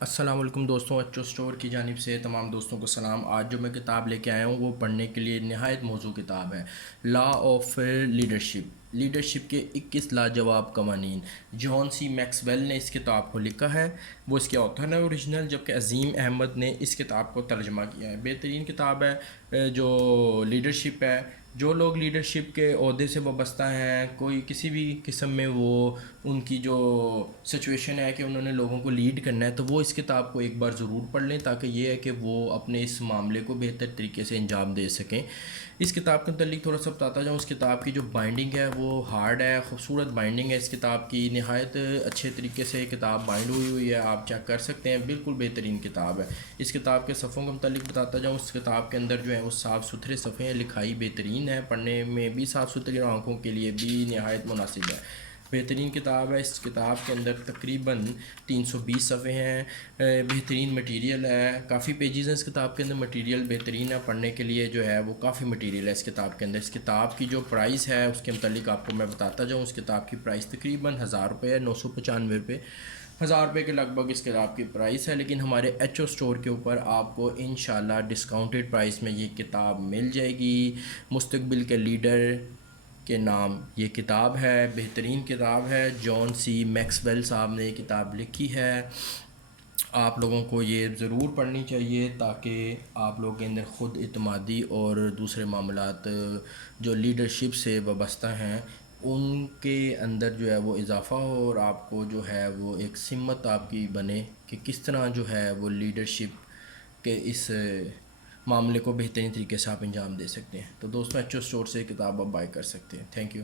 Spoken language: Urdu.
السلام علیکم دوستوں، ایچ او اسٹور کی جانب سے تمام دوستوں کو سلام۔ آج جو میں کتاب لے کے آیا ہوں وہ پڑھنے کے لیے نہایت موزوں کتاب ہے، لا آف لیڈرشپ کے 21 لاجواب قوانین۔ جان سی میکسویل نے اس کتاب کو لکھا ہے، وہ اس کے آتھر ہے اوریجنل، جبکہ عظیم احمد نے اس کتاب کو ترجمہ کیا ہے۔ بہترین کتاب ہے جو لیڈرشپ ہے۔ جو لوگ لیڈرشپ کے عہدے سے وابستہ ہیں، کوئی کسی بھی قسم میں وہ ان کی جو سچویشن ہے کہ انہوں نے لوگوں کو لیڈ کرنا ہے، تو وہ اس کتاب کو ایک بار ضرور پڑھ لیں، تاکہ یہ ہے کہ وہ اپنے اس معاملے کو بہتر طریقے سے انجام دے سکیں۔ اس کتاب کے متعلق تھوڑا سا بتاتا جاؤں۔ اس کتاب کی جو بائنڈنگ ہے وہ ہارڈ ہے، خوبصورت بائنڈنگ ہے اس کتاب کی، نہایت اچھے طریقے سے کتاب بائنڈ ہوئی ہے، آپ چیک کر سکتے ہیں، بالکل بہترین کتاب ہے۔ اس کتاب کے صفحوں کے متعلق بتاتا جاؤں۔ اس کتاب کے اندر جو ہے وہ صاف ستھرے صفحے ہیں، لکھائی بہترین ہے، پڑھنے میں بھی صاف ستھری، آنکھوں کے لیے بھی نہایت مناسب ہے، بہترین کتاب ہے۔ اس کتاب کے اندر تقریباً 320 صفحے ہیں، بہترین مٹیریل ہے، کافی پیجز ہیں اس کتاب کے اندر، مٹیریل بہترین ہے، پڑھنے کے لیے جو ہے وہ کافی مٹیریل ہے اس کتاب کے اندر۔ اس کتاب کی جو پرائس ہے اس کے متعلق آپ کو میں بتاتا جاؤں۔ اس کتاب کی پرائس تقریباً 1000 روپے ہے، 995 روپے، 1000 روپے کے لگ بھگ اس کتاب کی پرائس ہے، لیکن ہمارے ایچ او اسٹور کے اوپر آپ کو انشاءاللہ ڈسکاؤنٹڈ پرائس میں یہ کتاب مل جائے گی۔ مستقبل کے لیڈر کے نام یہ کتاب ہے، بہترین کتاب ہے، جان سی میکسویل صاحب نے یہ کتاب لکھی ہے۔ آپ لوگوں کو یہ ضرور پڑھنی چاہیے، تاکہ آپ لوگوں کے اندر خود اعتمادی اور دوسرے معاملات جو لیڈرشپ سے وابستہ ہیں ان کے اندر جو ہے وہ اضافہ ہو، اور آپ کو جو ہے وہ ایک سمت آپ کی بنے کہ کس طرح جو ہے وہ لیڈرشپ کے اس معاملے کو بہترین طریقے سے آپ انجام دے سکتے ہیں۔ تو دوستوں، ایچ او اسٹور سے کتاب آپ بائی کر سکتے ہیں۔ Thank you.